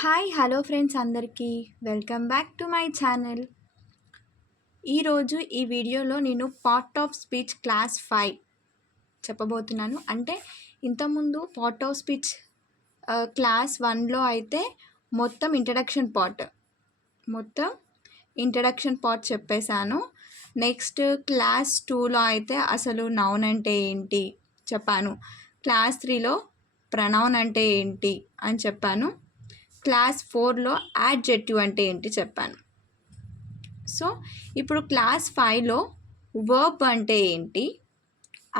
Hi hello friends అందరికీ welcome back to my channel. ఈరోజు ఈ వీడియోలో నేను పార్ట్ ఆఫ్ స్పీచ్ క్లాస్ 5 చెప్పబోతున్నాను. అంటే ఇంతకుముందు పార్ట్ ఆఫ్ స్పీచ్ క్లాస్ 1లో అయితే మొత్తం ఇంట్రడక్షన్ పార్ట్ చెప్పేశాను. నెక్స్ట్ క్లాస్ 2లో అయితే అసలు నౌన్ అంటే ఏంటి చెప్పాను. క్లాస్ 3లో ప్రనౌన్ అంటే ఏంటి అని చెప్పాను. క్లాస్ 4లో యాడ్జెక్టివ్ అంటే ఏంటి చెప్పాను. సో ఇప్పుడు క్లాస్ 5లో వర్బ్ అంటే ఏంటి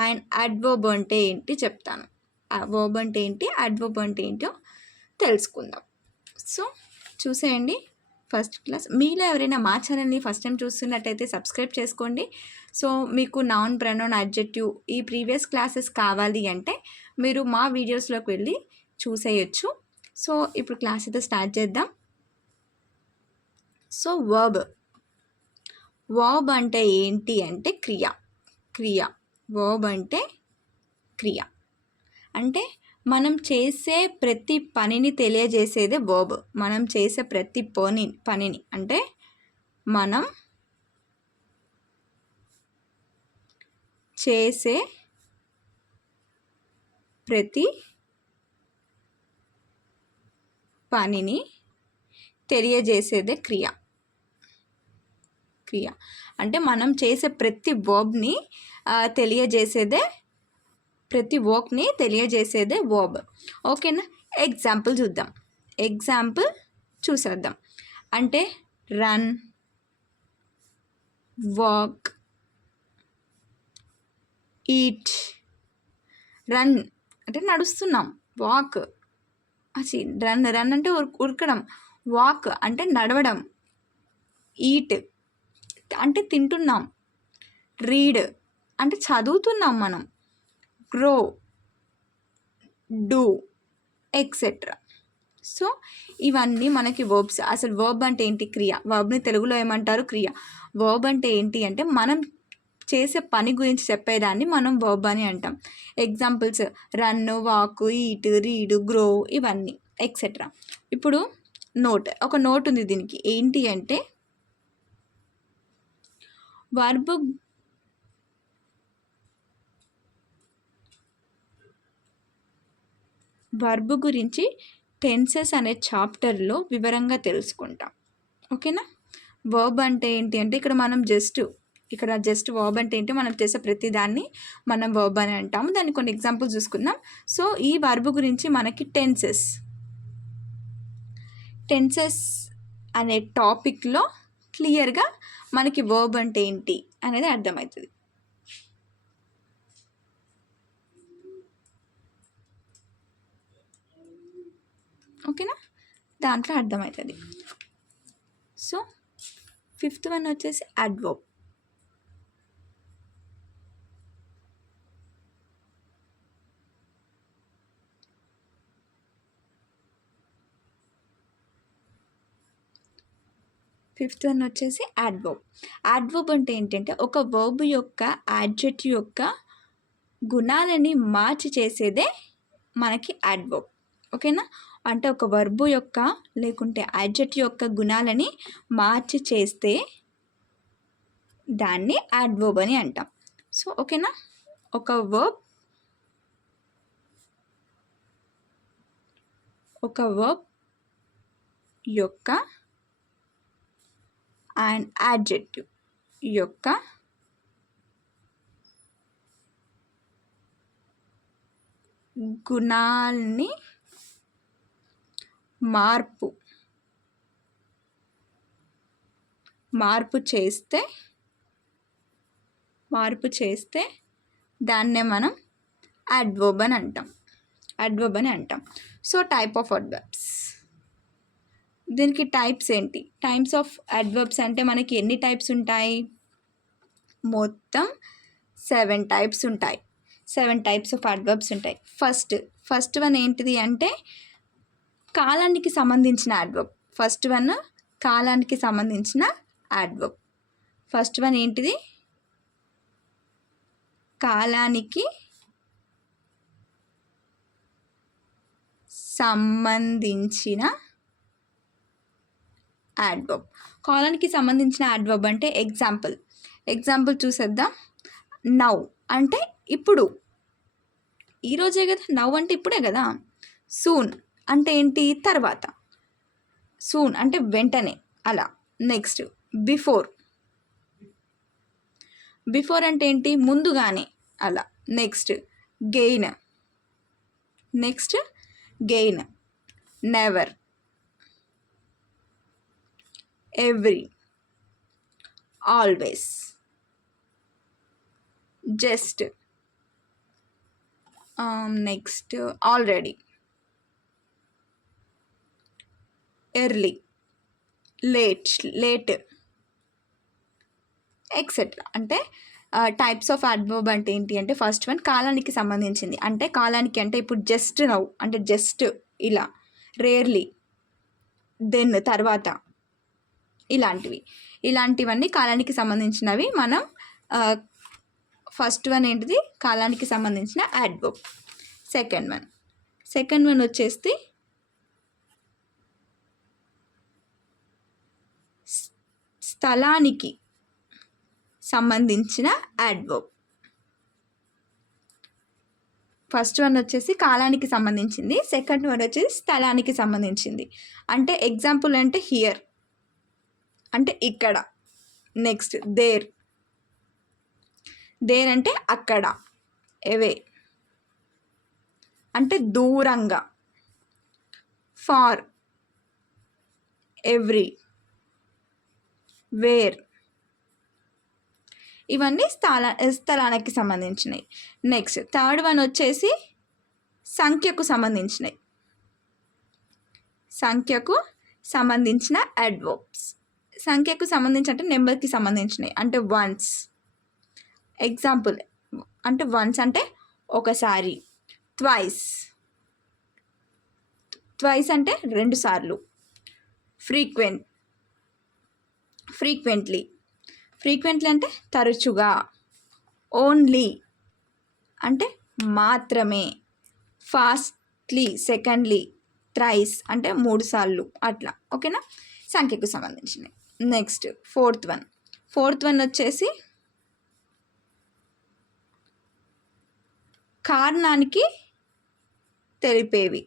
అండ్ అడ్వర్బ్ అంటే ఏంటి చెప్తాను. వర్బ్ అంటే ఏంటి, అడ్వర్బ్ అంటే ఏంటో తెలుసుకుందాం. సో చూసేయండి. ఫస్ట్ క్లాస్ మీలో ఎవరైనా మా ఛానల్ని ఫస్ట్ టైం చూస్తున్నట్టయితే సబ్స్క్రైబ్ చేసుకోండి. సో మీకు నౌన్, ప్రనౌన్, అడ్జెక్టివ్ ఈ ప్రీవియస్ క్లాసెస్ కావాలి అంటే మీరు మా వీడియోస్లోకి వెళ్ళి చూసేయచ్చు. సో ఇప్పుడు క్లాస్ అయితే స్టార్ట్ చేద్దాం. సో వర్బ్ అంటే ఏంటి అంటే క్రియ. వర్బ్ అంటే క్రియ అంటే మనం చేసే ప్రతి పనిని తెలియజేసేదే వర్బ్. మనం చేసే ప్రతి పనిని అంటే మనం చేసే ప్రతి పనిని తెలియజేసేదే క్రియ అంటే మనం చేసే ప్రతి వర్బ్ని తెలియజేసేదే వర్బ్. ఓకేనా? ఎగ్జాంపుల్ చూసేద్దాం. అంటే రన్, వాక్, ఈట్. రన్ అంటే నడుస్తున్నాం, వాక్ రన్ అంటే ఉరకడం, వాక్ అంటే నడవడం, ఈట్ అంటే తింటున్నాం, రీడ్ అంటే చదువుతున్నాం మనం, గ్రో, డూ ఎక్సెట్రా. సో ఇవన్నీ మనకి వర్బ్స్. అసలు వర్బ్ అంటే ఏంటి? క్రియ. వర్బ్ని తెలుగులో ఏమంటారు? క్రియ. వర్బ్ అంటే ఏంటి అంటే మనం చేసే పని గురించి చెప్పేదాన్ని మనం వర్బ్ అని అంటాం. Examples run, walk, eat, read, grow ఇవన్నీ ఎక్సెట్రా. ఇప్పుడు ఒక నోట్ ఉంది దీనికి. ఏంటి అంటే వర్బ్ గురించి టెన్సెస్ అనే చాప్టర్లో వివరంగా తెలుసుకుంటాం. ఓకేనా? వర్బ్ అంటే ఏంటి అంటే ఇక్కడ జస్ట్ వర్బ్ అంటే ఏంటి, మనం చేసే ప్రతి దాన్ని మనం వర్బ్ అని అంటాము. దాన్ని కొన్ని ఎగ్జాంపుల్స్ చూసుకుందాం. సో ఈ వర్బ్ గురించి మనకి టెన్సెస్ అనే టాపిక్లో క్లియర్గా మనకి వర్బ్ అంటే ఏంటి అనేది అర్థమవుతుంది. ఓకేనా? దాంట్లో అర్థమవుతుంది. సో 5th వన్ వచ్చేసి అడ్వర్బ్. అడ్వర్బ్ అంటే ఏంటంటే ఒక వర్బ్ యొక్క యాడ్జెక్టివ్ యొక్క గుణాలని మార్చి చేసేదే మనకి అడ్వర్బ్. ఓకేనా? అంటే ఒక వర్బ్ యొక్క లేకుంటే యాడ్జెక్టివ్ యొక్క గుణాలని మార్చి చేస్తే దాన్ని అడ్వర్బ్ అని అంటాం. సో ఓకేనా? ఒక వర్బ్ యొక్క అండ్ యాడ్జెక్టివ్ యొక్క గుణాల్ని మార్పు చేస్తే దాన్నే మనం అడ్వర్బ్ అని అంటాం. So type of adverbs. దీనికి టైప్స్ ఏంటి? టైప్స్ ఆఫ్ అడ్వర్బ్స్ అంటే మనకి ఎన్ని టైప్స్ ఉంటాయి? మొత్తం 7 టైప్స్ ఉంటాయి. 7 టైప్స్ ఆఫ్ అడ్వర్బ్స్ ఉంటాయి. ఫస్ట్ వన్ ఏంటిది అంటే కాలానికి సంబంధించిన అడ్వర్బ్. ఫస్ట్ వన్ ఏంటిది? కాలానికి సంబంధించిన యాడ్వర్బ్. కాలానికి సంబంధించిన యాడ్వర్బ్ అంటే ఎగ్జాంపుల్ చూసేద్దాం. నౌ అంటే ఇప్పుడు, ఈరోజే కదా. నౌ అంటే ఇప్పుడే కదా. సూన్ అంటే ఏంటి, తర్వాత. సూన్ అంటే వెంటనే అలా. నెక్స్ట్ బిఫోర్ అంటే ఏంటి, ముందుగానే అలా. Next gain never, every, always, just, next already, early, late etcetera. అంటే టైప్స్ ఆఫ్ అడ్వర్బ్ అంటే ఏంటి అంటే, ఫస్ట్ వన్ కాలానికి సంబంధించింది. అంటే కాలానికి అంటే ఇప్పుడు జస్ట్ నౌ అంటే జస్ట్ ఇలా, రేర్లీ, దెన్ తర్వాత, ఇలాంటివన్నీ కాలానికి సంబంధించినవి. మనం ఫస్ట్ వన్ ఏంటిది, కాలానికి సంబంధించిన అడ్వర్బ్. సెకండ్ వన్ వచ్చేసి స్థలానికి సంబంధించిన అడ్వర్బ్. ఫస్ట్ వన్ వచ్చేసి కాలానికి సంబంధించింది, సెకండ్ వన్ వచ్చేసి స్థలానికి సంబంధించింది. అంటే ఎగ్జాంపుల్ అంటే హియర్ అంటే ఇక్కడ. నెక్స్ట్ దేర్ అంటే అక్కడ. అవే అంటే దూరంగా. ఫార్, ఎవ్రీ, వేర్, ఇవన్నీ స్థలానికి సంబంధించినవి. నెక్స్ట్ థర్డ్ వన్ వచ్చేసి సంఖ్యకు సంబంధించిన అడ్వర్బ్స్. సంఖ్యకు సంబంధించి అంటే నెంబర్కి సంబంధించినవి. అంటే వన్స్, ఎగ్జాంపుల్ అంటే వన్స్ అంటే ఒకసారి. ట్వైస్ అంటే 2 సార్లు. ఫ్రీక్వెంట్లీ అంటే తరచుగా. ఓన్లీ అంటే మాత్రమే. ఫాస్ట్లీ, సెకండ్లీ, థ్రైస్ అంటే 3 సార్లు అట్లా. ఓకేనా, సంఖ్యకు సంబంధించినవి. నెక్స్ట్ ఫోర్త్ వన్ వచ్చేసి కారణానికి తెలిపేవి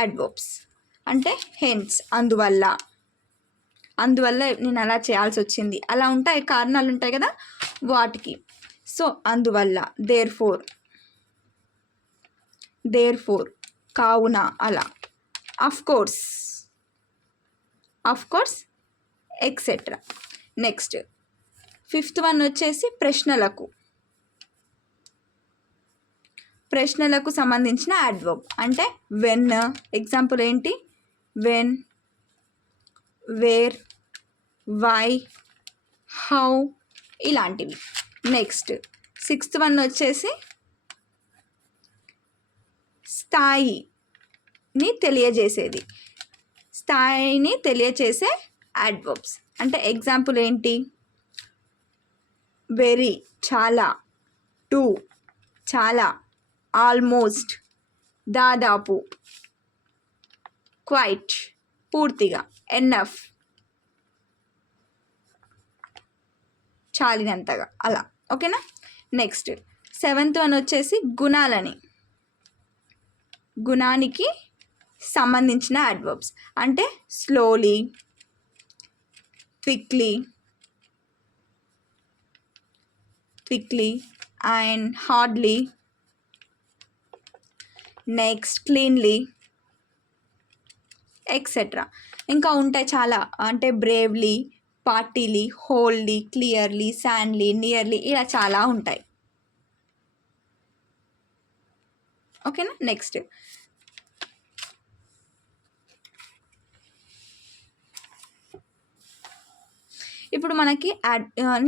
అడ్వర్బ్స్. అంటే హెన్స్ అందువల్ల నేను అలా చేయాల్సి వచ్చింది, అలా ఉంటాయి, కారణాలు ఉంటాయి కదా వాటికి. సో అందువల్ల, దేర్ ఫోర్ కావున అలా. Of course etcetera. Next fifth one వచ్చేసి ప్రశ్నలకు సంబంధించిన అడ్వర్బ్. అంటే వెన్, ఎగ్జాంపుల్ ఏంటి, వెన్, వేర్, వై, హౌ, ఇలాంటివి. నెక్స్ట్ సిక్స్త్ వన్ వచ్చేసి స్థాయిని తెలియజేసే అడ్వర్బ్స్. అంటే ఎగ్జాంపుల్ ఏంటి, వెరీ చాలా, టు చాలా, ఆల్మోస్ట్ దాదాపు, క్వైట్ పూర్తిగా, ఎనఫ్ చాలినంతగా అలా. ఓకేనా. నెక్స్ట్ సెవెంత్ వన్ వచ్చేసి గుణానికి సంబంధించిన అడ్వర్బ్స్. అంటే slowly, quickly and hardly. Next cleanly etcetera. ఇంకా ఉంటాయి చాలా. అంటే బ్రేవ్లీ, పార్టీలీ, హోల్లీ, క్లియర్లీ, శాండ్లీ, నియర్లీ, ఇలా చాలా ఉంటాయి. ఓకేనా. నెక్స్ట్ ఇప్పుడు మనకి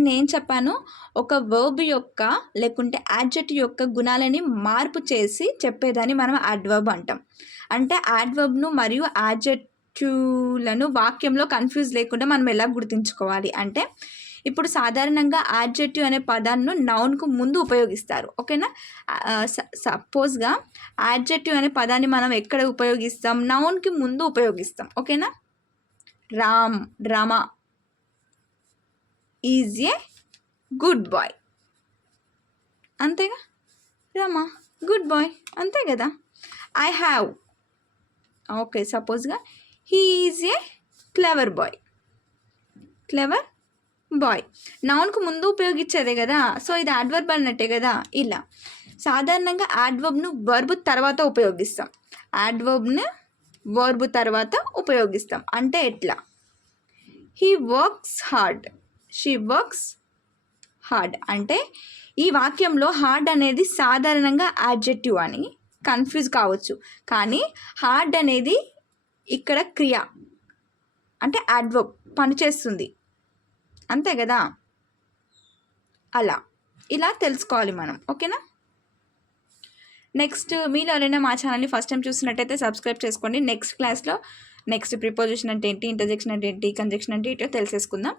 నేను చెప్పాను, ఒక వర్బ్ యొక్క లేకుంటే యాడ్జెక్టివ్ యొక్క గుణాలని మార్పు చేసి చెప్పేదాన్ని మనం యాడ్వర్బ్ అంటాం. అంటే యాడ్వర్బ్ను మరియు యాడ్జెక్టివ్లను వాక్యంలో కన్ఫ్యూజ్ లేకుండా మనం ఎలా గుర్తుంచుకోవాలి అంటే, ఇప్పుడు సాధారణంగా యాడ్జెక్టివ్ అనే పదాన్ని నౌన్కు ముందు ఉపయోగిస్తారు. ఓకేనా. సపోజ్గా యాడ్జెక్టివ్ అనే పదాన్ని మనం ఎక్కడ ఉపయోగిస్తాం, నౌన్కి ముందు ఉపయోగిస్తాం. ఓకేనా. Rama is a good boy. అంతేగా, రమ గుడ్ బాయ్, అంతే కదా. ఐ హ్యావ్, ఓకే, సపోజ్గా he is a clever boy. Clever boy నౌన్కు ముందు ఉపయోగించేదే కదా, సో ఇది యాడ్వర్బ్ అన్నట్టే కదా. ఇలా సాధారణంగా యాడ్వర్బ్ను వర్బ్ తర్వాత ఉపయోగిస్తాం. యాడ్వర్బ్ను వర్బ్ తర్వాత ఉపయోగిస్తాం అంటే ఎట్లా? He works hard, she works hard. అంటే ఈ వాక్యంలో హార్డ్ అనేది సాధారణంగా యాడ్జెక్టివ్ అని కన్ఫ్యూజ్ కావచ్చు, కానీ హార్డ్ అనేది ఇక్కడ క్రియ అంటే యాడ్వర్బ్ పనిచేస్తుంది, అంతే కదా. అలా ఇలా తెలుసుకోవాలి మనం, ఓకేనా. నెక్స్ట్ మీలో ఎవరైనా మా ఛానల్ని ఫస్ట్ టైం చూసినట్టయితే సబ్స్క్రైబ్ చేసుకోండి. నెక్స్ట్ క్లాస్లో నెక్స్ట్ ప్రిపోజిషన్ అంటే ఏంటి, ఇంటర్జెక్షన్ అంటే ఏంటి, కంజెక్షన్ అంటే ఏంటో తెలిసేసుకుందాం.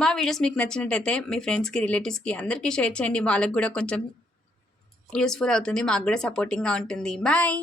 మా వీడియోస్ మీకు నచ్చినట్టయితే మీ ఫ్రెండ్స్కి, రిలేటివ్స్కి అందరికీ షేర్ చేయండి. వాళ్ళకి కూడా కొంచెం యూస్ఫుల్ అవుతుంది, మాకు కూడా సపోర్టింగ్గా ఉంటుంది. బాయ్.